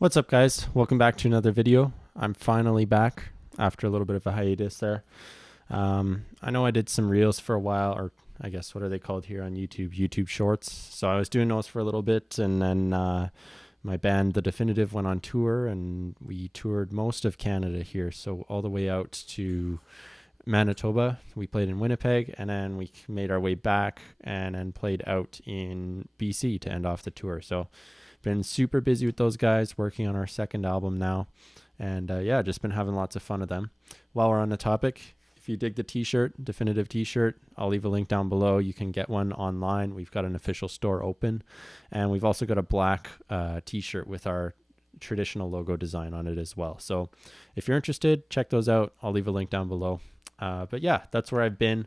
What's up, guys? Welcome back to another video. I'm finally back after a little bit of a hiatus there. I know I did some reels for a while, or I guess what are they called here on YouTube? YouTube Shorts. So I was doing those for a little bit, and then my band, The Definitive, went on tour, and we toured most of Canada here. So all the way out to Manitoba. We played in Winnipeg, and then we made our way back and then played out in BC to end off the tour. So been super busy with those guys, working on our second album now, and yeah, just been having lots of fun with them. While we're on the topic, if you dig the t-shirt, Definitive t-shirt, I'll leave a link down below. You can get one online. We've got an official store open, and we've also got a black t-shirt with our traditional logo design on it as well. So if you're interested, check those out. I'll leave a link down below. But yeah, that's where I've been,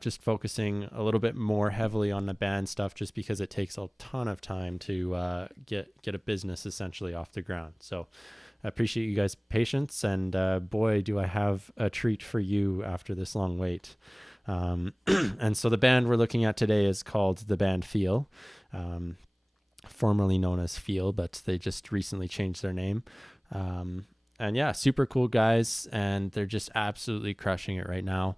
just focusing a little bit more heavily on the band stuff, just because it takes a ton of time to get a business essentially off the ground. So I appreciate you guys' patience, and boy, do I have a treat for you after this long wait. And so the band we're looking at today is called the band Feel, formerly known as Feel, but they just recently changed their name. And yeah, super cool guys, and they're just absolutely crushing it right now.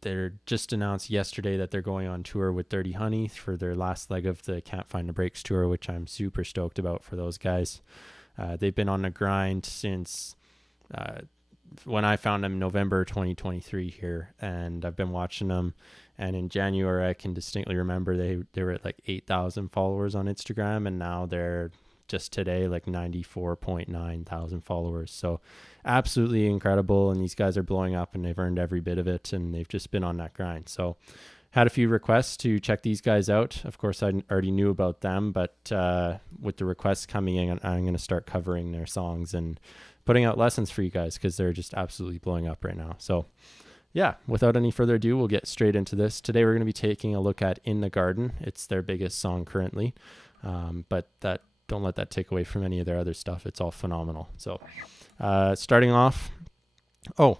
They're just announced yesterday that they're going on tour with Dirty Honey for their last leg of the Can't Find the Breaks tour, which I'm super stoked about for those guys. They've been on the grind since when I found them November 2023 here, and I've been watching them. And in January, I can distinctly remember they were at like 8,000 followers on Instagram, and now they're just today like 94.9 thousand followers. So absolutely incredible, and these guys are blowing up, and they've earned every bit of it, and they've just been on that grind. So had a few requests to check these guys out. Of course, I already knew about them, but with the requests coming in, I'm going to start covering their songs and putting out lessons for you guys, because they're just absolutely blowing up right now. So yeah, without any further ado, we'll get straight into this. Today we're going to be taking a look at In the Garden. It's their biggest song currently, but don't let that take away from any of their other stuff. It's all phenomenal. So starting off,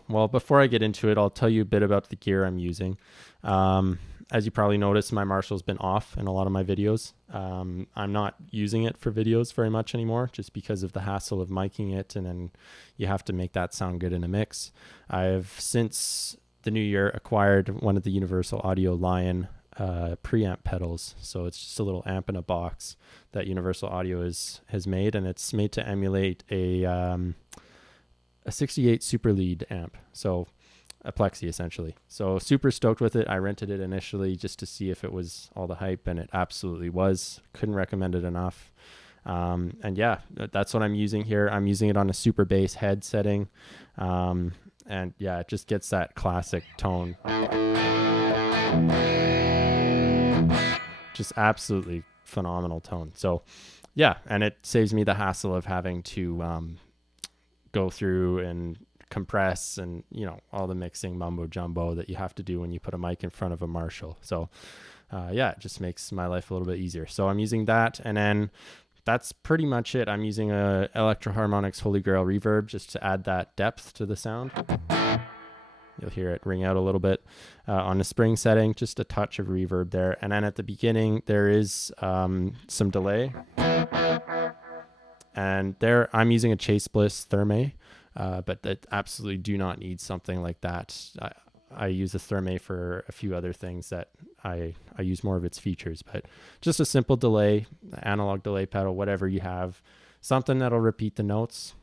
before I get into it, I'll tell you a bit about the gear I'm using. As you probably noticed, my Marshall's been off in a lot of my videos. I'm not using it for videos very much anymore, just because of the hassle of miking it, and then you have to make that sound good in a mix. I've, since the new year, acquired one of the Universal Audio Lion preamp pedals. So it's just a little amp in a box that Universal Audio has made, and it's made to emulate a 68 Super Lead amp, so a Plexi essentially. So super stoked with it. I rented it initially just to see if it was all the hype, and it absolutely was. Couldn't recommend it enough. And yeah, that's what I'm using here. I'm using it on a super bass head setting, and yeah, it just gets that classic tone. Just absolutely phenomenal tone. So yeah, and it saves me the hassle of having to go through and compress and, you know, all the mixing mumbo jumbo that you have to do when you put a mic in front of a Marshall. So yeah, it just makes my life a little bit easier. So I'm using that, and then that's pretty much it. I'm using a Electro Harmonix Holy Grail reverb just to add that depth to the sound. You'll hear it ring out a little bit on the spring setting, just a touch of reverb there. And then at the beginning, there is some delay. And there, I'm using a Chase Bliss Therme, but that absolutely do not need something like that. I use a Therme for a few other things that I use more of its features, but just a simple delay, analog delay pedal, whatever you have, something that'll repeat the notes,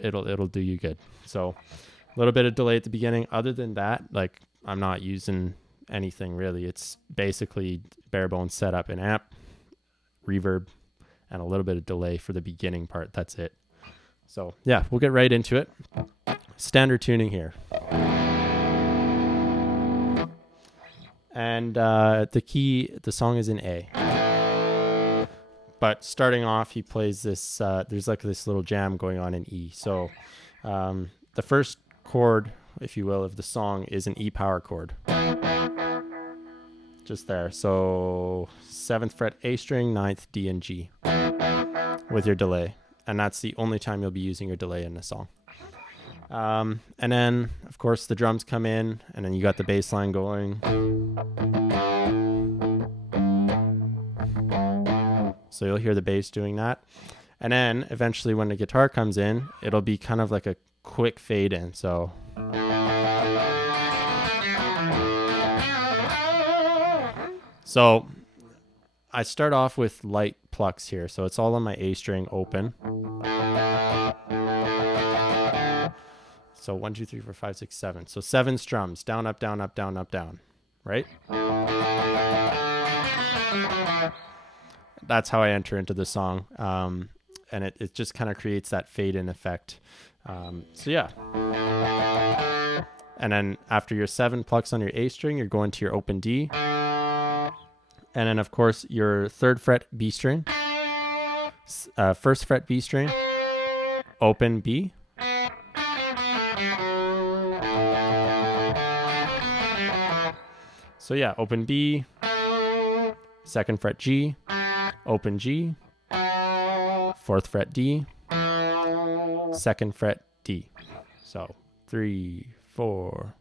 it'll do you good. So a little bit of delay at the beginning. Other than that, like, I'm not using anything really. It's basically bare bones setup, an amp, reverb, and a little bit of delay for the beginning part. That's it. So yeah, we'll get right into it. Standard tuning here. And the song is in A. But starting off, he plays this, there's like this little jam going on in E. So the first chord, if you will, of the song is an E power chord. Just there. So 7th fret A string, 9th D and G with your delay. And that's the only time you'll be using your delay in the song. And then, of course, the drums come in, and then you got the bass line going. So you'll hear the bass doing that. And then eventually when the guitar comes in, it'll be kind of like a quick fade in. So I start off with light plucks here. So it's all on my A string open. So 1, 2, 3, 4, 5, 6, 7. So 7 strums, down, up, down, up, down, up, down, right? That's how I enter into the song. And it just kind of creates that fade in effect. So yeah. And then after your 7 plucks on your A string, you're going to your open D. And then of course your 3rd fret B string, 1st fret B string, open B. So yeah, open B, 2nd fret G, open G, 4th fret D, 2nd fret D. So 3, 4.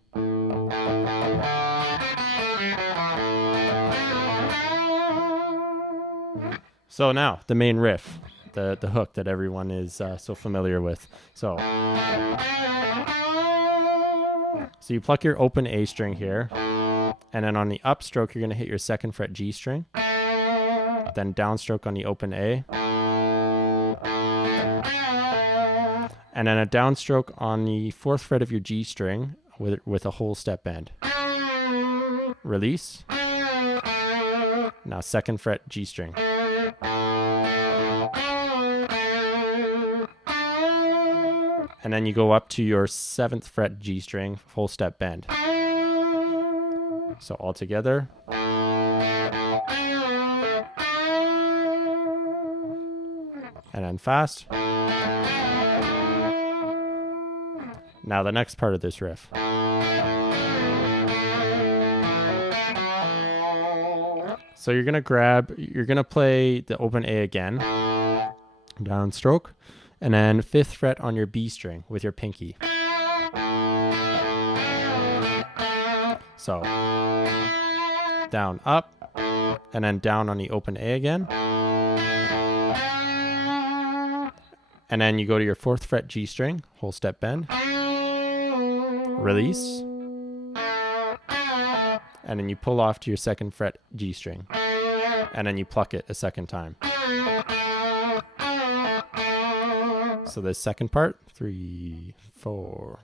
So now the main riff, the hook that everyone is so familiar with. So you pluck your open A string here, and then on the upstroke you're going to hit your 2nd fret G string, then downstroke on the open A, and then a downstroke on the 4th fret of your G string with a whole step bend. Release. Now 2nd fret G string. And then you go up to your 7th fret G string, full step bend. So all together. And then fast. Now the next part of this riff. So you're going to play the open A again, downstroke, and then 5th fret on your B string with your pinky. So down, up, and then down on the open A again. And then you go to your 4th fret G string, whole step bend, release, and then you pull off to your 2nd fret G string, and then you pluck it a 2nd time. So the second part, 3, 4.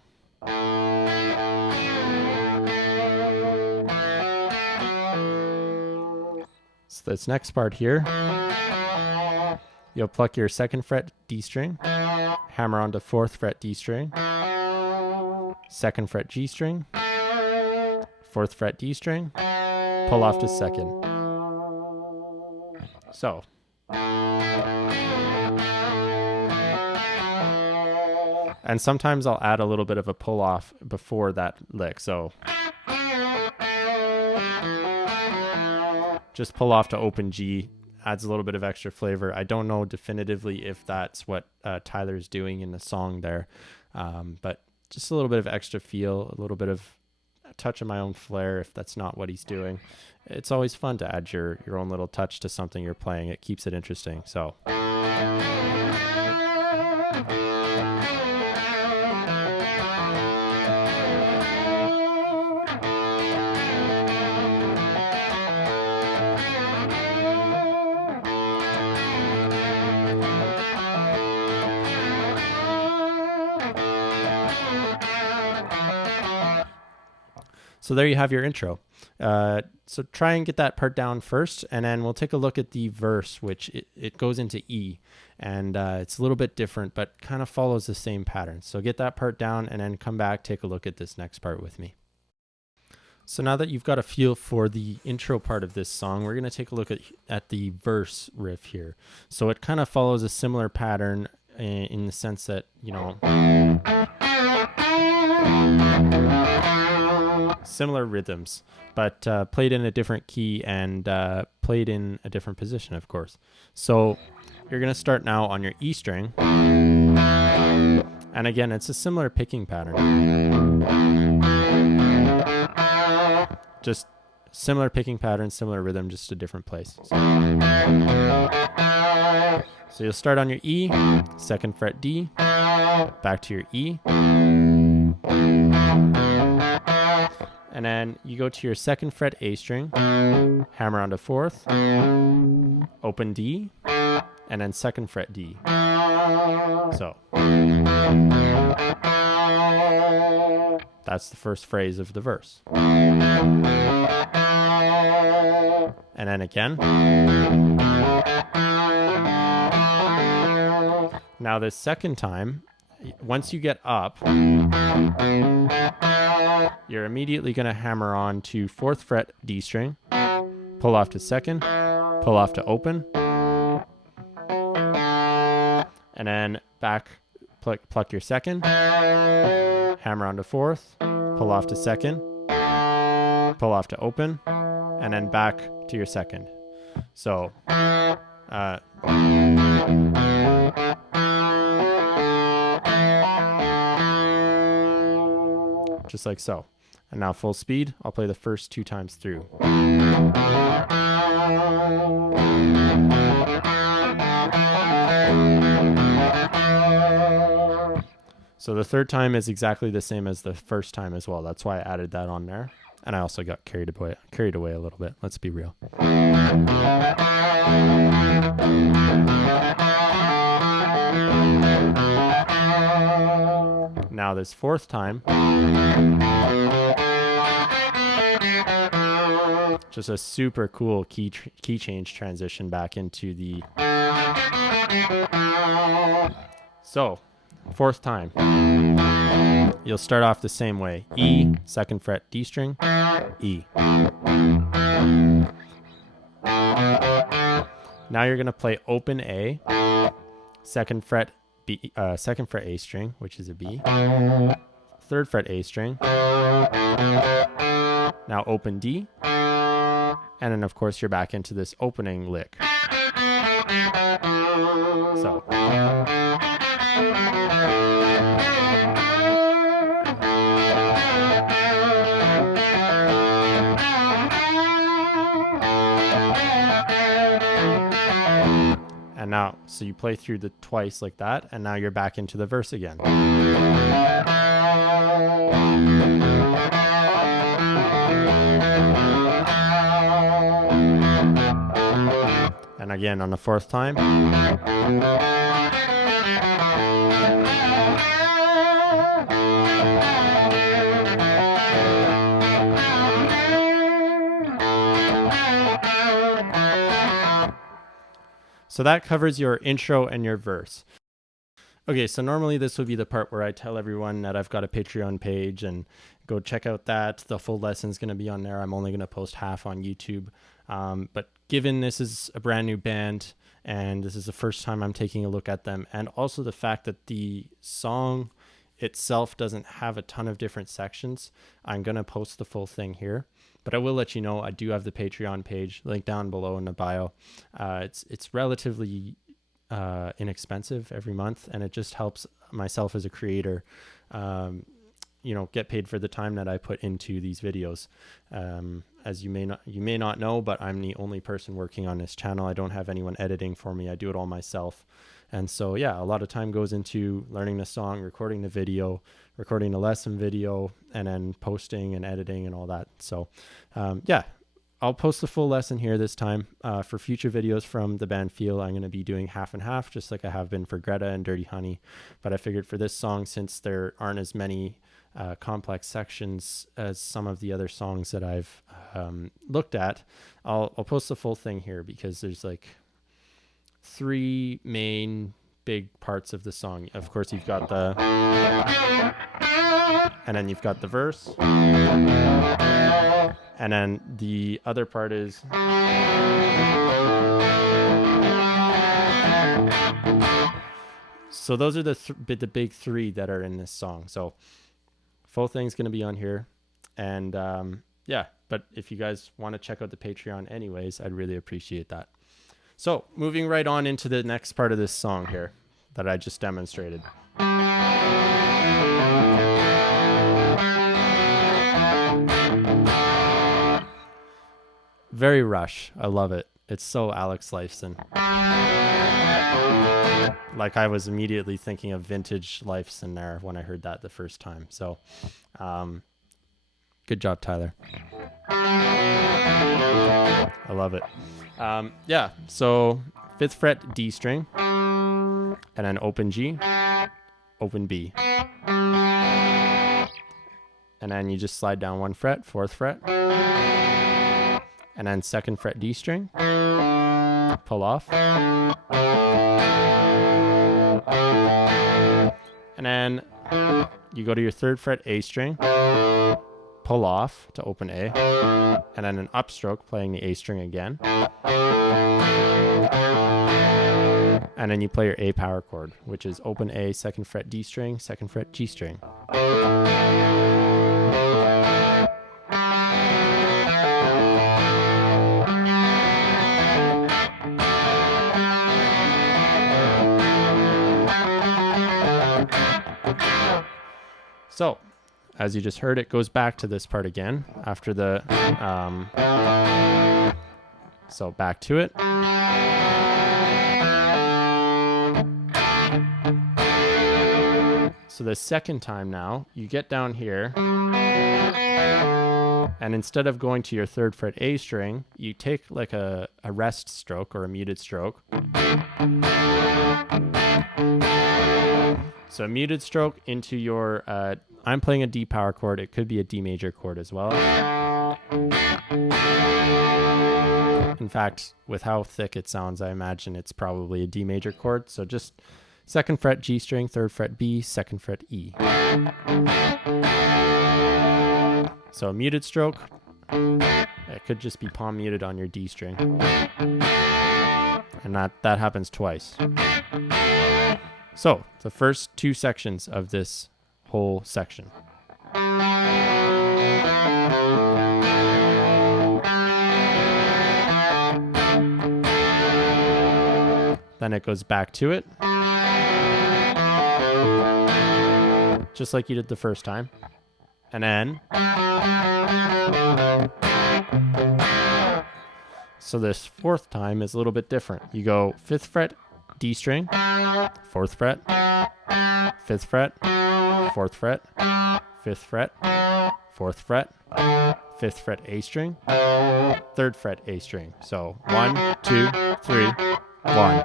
So this next part here, you'll pluck your 2nd fret D string, hammer onto 4th fret D string, 2nd fret G string, 4th fret D string, pull off to 2nd. So. And sometimes I'll add a little bit of a pull off before that lick. So just pull off to open G, adds a little bit of extra flavor. I don't know definitively if that's what Tyler's doing in the song there, but just a little bit of extra feel, a little bit of a touch of my own flair if that's not what he's doing. It's always fun to add your own little touch to something you're playing. It keeps it interesting. So. So there you have your intro. So try and get that part down first, and then we'll take a look at the verse, which it goes into E, and it's a little bit different, but kind of follows the same pattern. So get that part down, and then come back, take a look at this next part with me. So now that you've got a feel for the intro part of this song, we're going to take a look at the verse riff here. So it kind of follows a similar pattern in the sense that, you know, similar rhythms, but played in a different key and played in a different position, of course. So you're going to start now on your E string. And again, it's a similar picking pattern. Just similar picking pattern, similar rhythm, just a different place. So you'll start on your E, 2nd fret D, back to your E, and then you go to your 2nd fret A string, hammer onto 4th, open D, and then 2nd fret D. So that's the first phrase of the verse. And then again. Now this second time, once you get up, you're immediately going to hammer on to 4th fret D string, pull off to 2nd, pull off to open, and then back, pluck your 2nd, hammer on to 4th, pull off to 2nd, pull off to open, and then back to your 2nd. So, just like so. And now full speed, I'll play the first 2 times through. So the third time is exactly the same as the first time as well. That's why I added that on there. And I also got carried away a little bit. Let's be real. Now this fourth time, just a super cool key change transition back into the. So, fourth time, you'll start off the same way. E, 2nd fret D string, E. Now you're going to play open A, 2nd fret B, 2nd fret A string, which is a B, 3rd fret A string, now open D, and then of course you're back into this opening lick. So. And now, so you play through the twice like that, and now you're back into the verse again. And again on the fourth time. So that covers your intro and your verse. Okay, so normally this would be the part where I tell everyone that I've got a Patreon page and go check out that. The full lesson's going to be on there. I'm only going to post half on YouTube. But given this is a brand new band and this is the first time I'm taking a look at them, and also the fact that the song itself doesn't have a ton of different sections, I'm going to post the full thing here. But I will let you know, I do have the Patreon page, link down below in the bio. It's relatively inexpensive every month, and it just helps myself as a creator, get paid for the time that I put into these videos. As you may not know, but I'm the only person working on this channel. I don't have anyone editing for me. I do it all myself. And so, yeah, a lot of time goes into learning the song, recording the video, recording the lesson video, and then posting and editing and all that. So, yeah, I'll post the full lesson here this time. For future videos from the band Feel, I'm going to be doing half and half, just like I have been for Greta and Dirty Honey. But I figured for this song, since there aren't as many complex sections as some of the other songs that I've looked at, I'll post the full thing here, because there's like 3 main big parts of the song. Of course, you've got the, and then you've got the verse, and then the other part is, so those are the big 3 that are in this song. So full thing's going to be on here. And yeah, but if you guys want to check out the Patreon anyways, I'd really appreciate that. So moving right on into the next part of this song here that I just demonstrated. very Rush. I love it. It's so Alex Lifeson. Like I was immediately thinking of vintage Lifeson there when I heard that the first time. So good job, Tyler. I love it. Yeah, so 5th fret D string, and then open G, open B. And then you just slide down 1 fret, 4th fret, and then 2nd fret D string, pull off. And then you go to your 3rd fret A string, pull off to open A, and then an upstroke playing the A string again. And then you play your A power chord, which is open A, 2nd fret D string, 2nd fret G string. So, as you just heard, it goes back to this part again after the, so back to it. So the second time now, you get down here, and instead of going to your 3rd fret A string, you take like a rest stroke or a muted stroke. So a muted stroke into your, I'm playing a D power chord. It could be a D major chord as well. In fact, with how thick it sounds, I imagine it's probably a D major chord. So just 2nd fret G string, 3rd fret B, 2nd fret E. So a muted stroke, it could just be palm muted on your D string. And that happens twice. So, the first 2 sections of this whole section. Then it goes back to it. Just like you did the first time. And then... So this 4th time is a little bit different. You go 5th fret D string, 4th fret, 5th fret, 4th fret, 5th fret, 4th fret, 5th fret A string, 3rd fret A string. So 1, 2, 3, 1.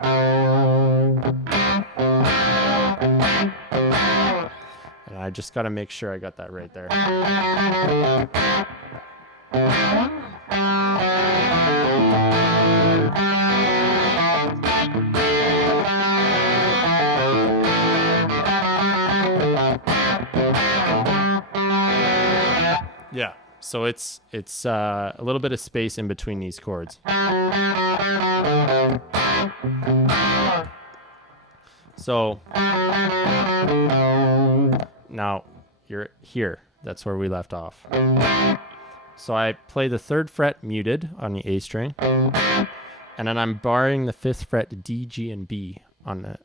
And I just got to make sure I got that right there. Yeah, so it's a little bit of space in between these chords. So now you're here. That's where we left off. So I play the 3rd fret muted on the A string, and then I'm barring the 5th fret D, G, and B on the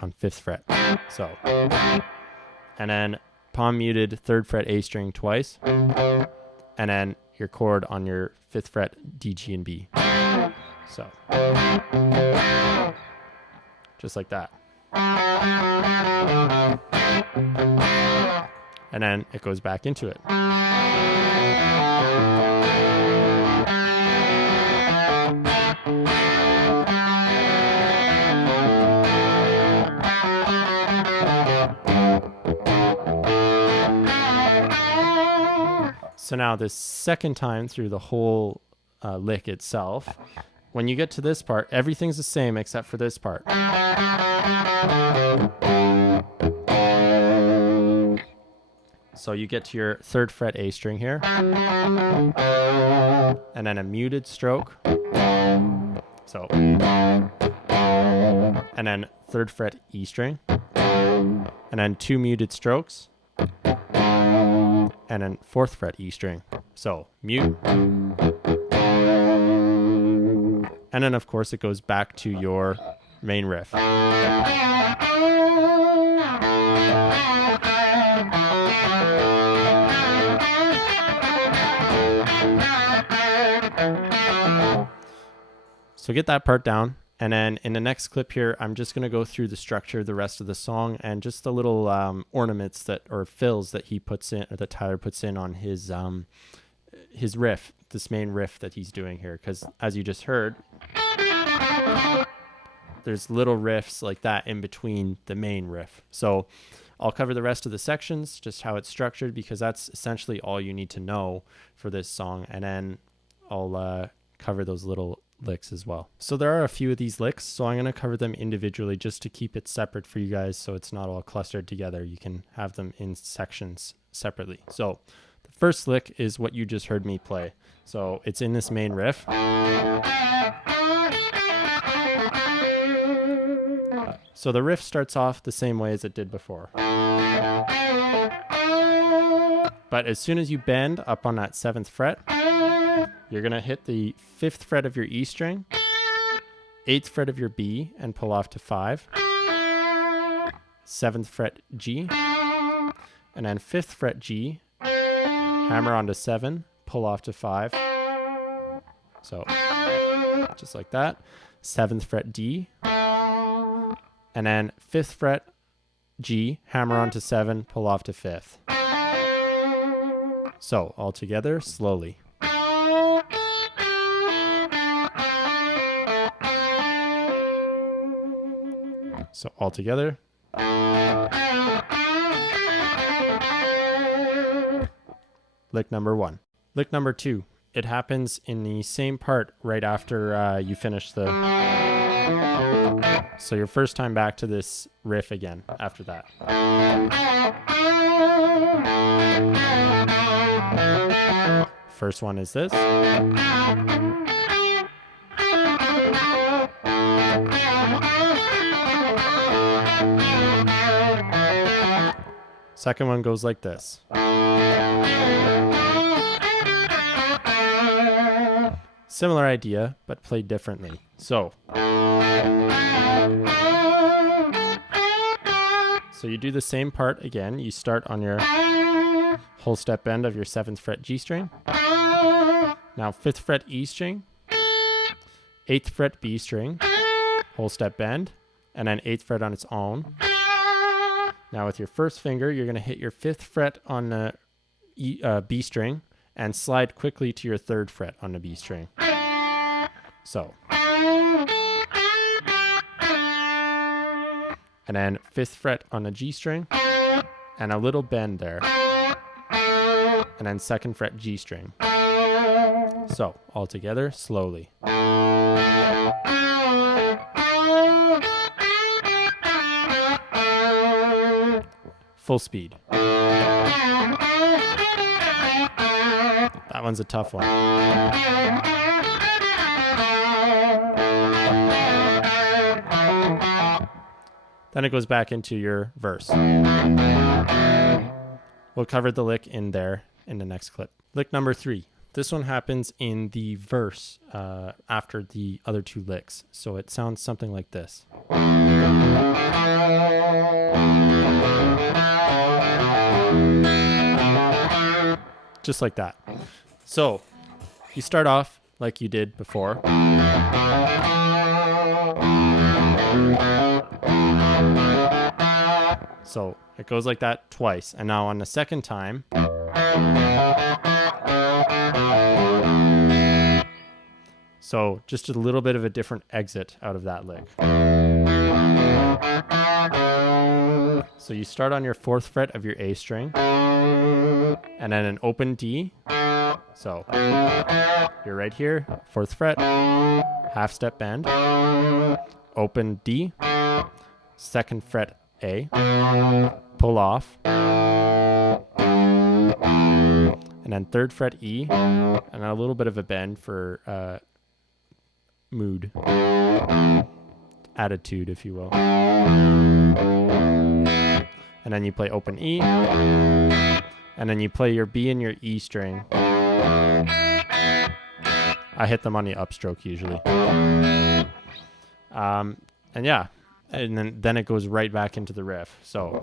on 5th fret. So, and then palm muted 3rd fret A string twice, and then your chord on your 5th fret D, G, and B. So, just like that. And then it goes back into it. So now the second time through the whole lick itself, when you get to this part, everything's the same except for this part. So you get to your 3rd fret A string here, and then a muted stroke. So, and then 3rd fret E string, and then 2 muted strokes, and then 4th fret E string. So mute. And then of course it goes back to your main riff. So get that part down. And then in the next clip here, I'm just going to go through the structure, the rest of the song, and just the little ornaments that, or fills that he puts in, or that Tyler puts in on his riff, this main riff that he's doing here. Because as you just heard, there's little riffs like that in between the main riff. So I'll cover the rest of the sections, just how it's structured, because that's essentially all you need to know for this song. And then I'll cover those little licks as well. So there are a few of these licks, so I'm going to cover them individually just to keep it separate for you guys, so it's not all clustered together. You can have them in sections separately. So the first lick is what you just heard me play. So it's in this main riff. So the riff starts off the same way as it did before. But as soon as you bend up on that 7th fret, you're going to hit the 5th fret of your E string, 8th fret of your B, and pull off to 5, 7th fret G, and then 5th fret G, hammer onto 7, pull off to 5. So just like that. 7th fret D, and then 5th fret G, hammer onto 7, pull off to 5th. So all together, slowly. So all together. Lick number 1. Lick number 2. It happens in the same part right after you finish the... So your first time back to this riff again after that. First one is this. Second one goes like this. Similar idea, but played differently. So you do the same part again. You start on your whole step bend of your 7th fret G string. Now 5th fret E string, 8th fret B string, whole step bend, and then 8th fret on its own. Now with your first finger, you're going to hit your 5th fret on the B string and slide quickly to your 3rd fret on the B string. So. And then 5th fret on the G string and a little bend there. And then 2nd fret G string. So all together, slowly. Full speed. That one's a tough one. Then it goes back into your verse. We'll cover the lick in there in the next clip. Lick number 3. This one happens in the verse after the other 2 licks. So it sounds something like this. Just like that. So you start off like you did before. So it goes like that twice. And now on the second time, so just a little bit of a different exit out of that lick. So you start on your 4th fret of your A string, and then an open D. So you're right here, 4th fret, half step bend, open D, 2nd fret A, pull off, and then 3rd fret E, and a little bit of a bend for mood, attitude, if you will. And then you play open E, and then you play your B and your E string. I hit them on the upstroke usually. And yeah, and then it goes right back into the riff. So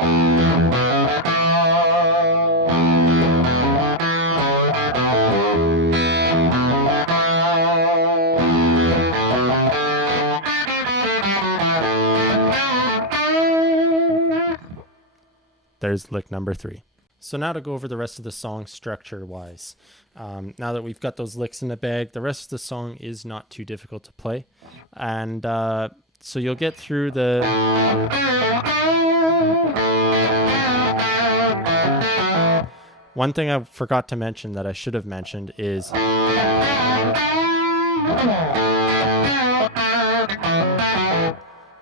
there's lick number 3. So now to go over the rest of the song structure wise. Now that we've got those licks in the bag, the rest of the song is not too difficult to play. And so you'll get through the... One thing I forgot to mention that I should have mentioned is...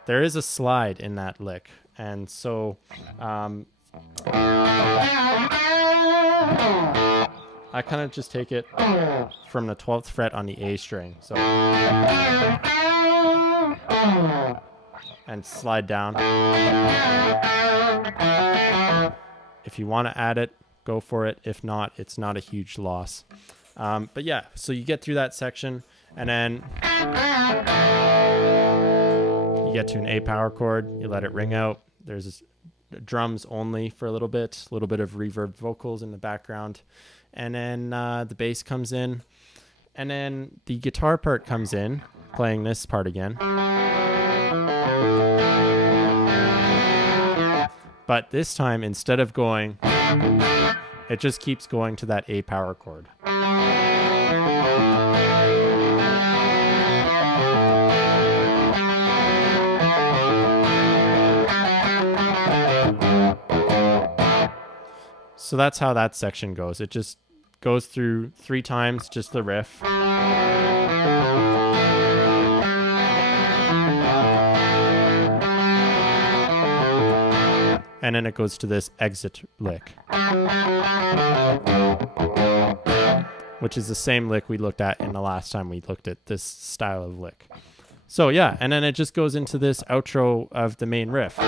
there is a slide in that lick. And so... I kind of just take it from the 12th fret on the A string. So, and slide down. If you want to add it, go for it. If not, it's not a huge loss. But yeah, so you get through that section, and then you get to an A power chord. You let it ring out. There's this drums only for a little bit of reverb vocals in the background. And then the bass comes in, and then the guitar part comes in, playing this part again. But this time, instead of going, it just keeps going to that A power chord. So that's how that section goes. It just goes through 3 times, just the riff. And then it goes to this exit lick, which is the same lick we looked at in the last time we looked at this style of lick. So yeah, and then it just goes into this outro of the main riff.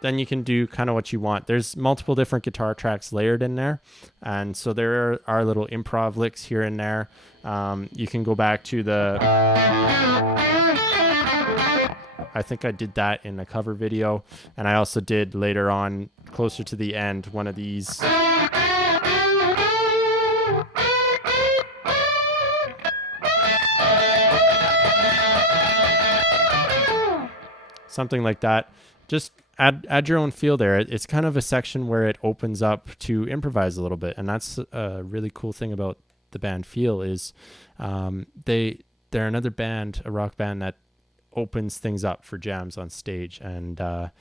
Then you can do kind of what you want. There's multiple different guitar tracks layered in there. And so there are little improv licks here and there. You can go back to the... I think I did that in a cover video. And I also did later on, closer to the end, one of these... something like that. Just add your own feel there. It's kind of a section where it opens up to improvise a little bit, and that's a really cool thing about the band Feel is they're another band, a rock band that opens things up for jams on stage. And I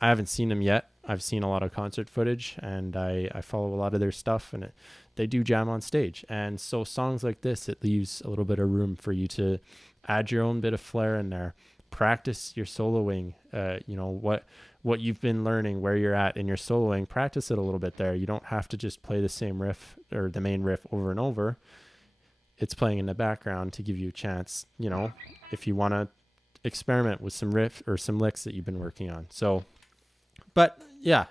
haven't seen them yet. I've seen a lot of concert footage, and I follow a lot of their stuff, and they do jam on stage. And so songs like this, it leaves a little bit of room for you to add your own bit of flair in there. Practice your soloing, what you've been learning, where you're at in your soloing, practice it a little bit there. You don't have to just play the same riff or the main riff over and over. It's playing in the background to give you a chance, if you want to experiment with some riff or some licks that you've been working on. So, but yeah,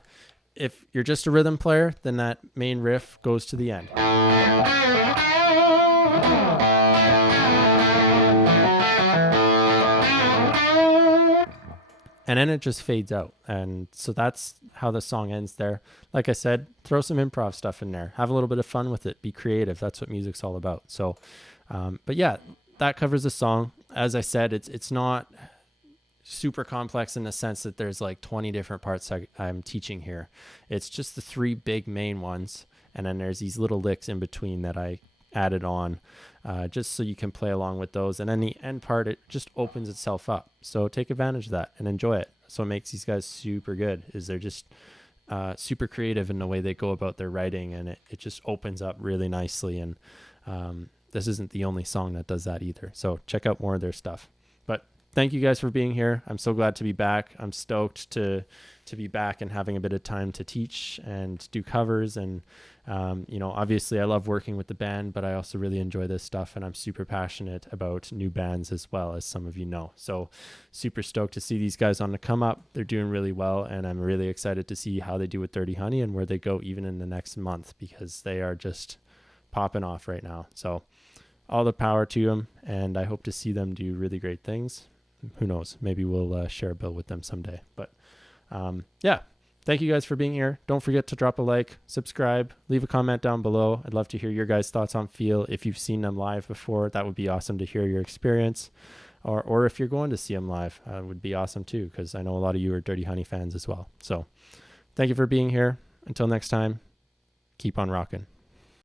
if you're just a rhythm player, then that main riff goes to the end. And then it just fades out. And so that's how the song ends there. Like I said, throw some improv stuff in there. Have a little bit of fun with it. Be creative. That's what music's all about. So, but yeah, that covers the song. As I said, it's not super complex in the sense that there's like 20 different parts I'm teaching here. It's just the 3 big main ones. And then there's these little licks in between that I added on just so you can play along with those. And then the end part, it just opens itself up. So take advantage of that and enjoy it. So what makes these guys super good is they're just super creative in the way they go about their writing, and it just opens up really nicely. And this isn't the only song that does that either. So check out more of their stuff. But thank you guys for being here. I'm so glad to be back. I'm stoked to be back and having a bit of time to teach and do covers. And, obviously I love working with the band, but I also really enjoy this stuff, and I'm super passionate about new bands as well, as some of you know. So super stoked to see these guys on the come up. They're doing really well, and I'm really excited to see how they do with Dirty Honey and where they go even in the next month, because they are just popping off right now. So all the power to them, and I hope to see them do really great things. Who knows? Maybe we'll share a bill with them someday. But yeah, thank you guys for being here. Don't forget to drop a like, subscribe, leave a comment down below. I'd love to hear your guys' thoughts on Feel. If you've seen them live before, that would be awesome to hear your experience. Or if you're going to see them live, it would be awesome too, because I know a lot of you are Dirty Honey fans as well. So thank you for being here. Until next time, keep on rocking.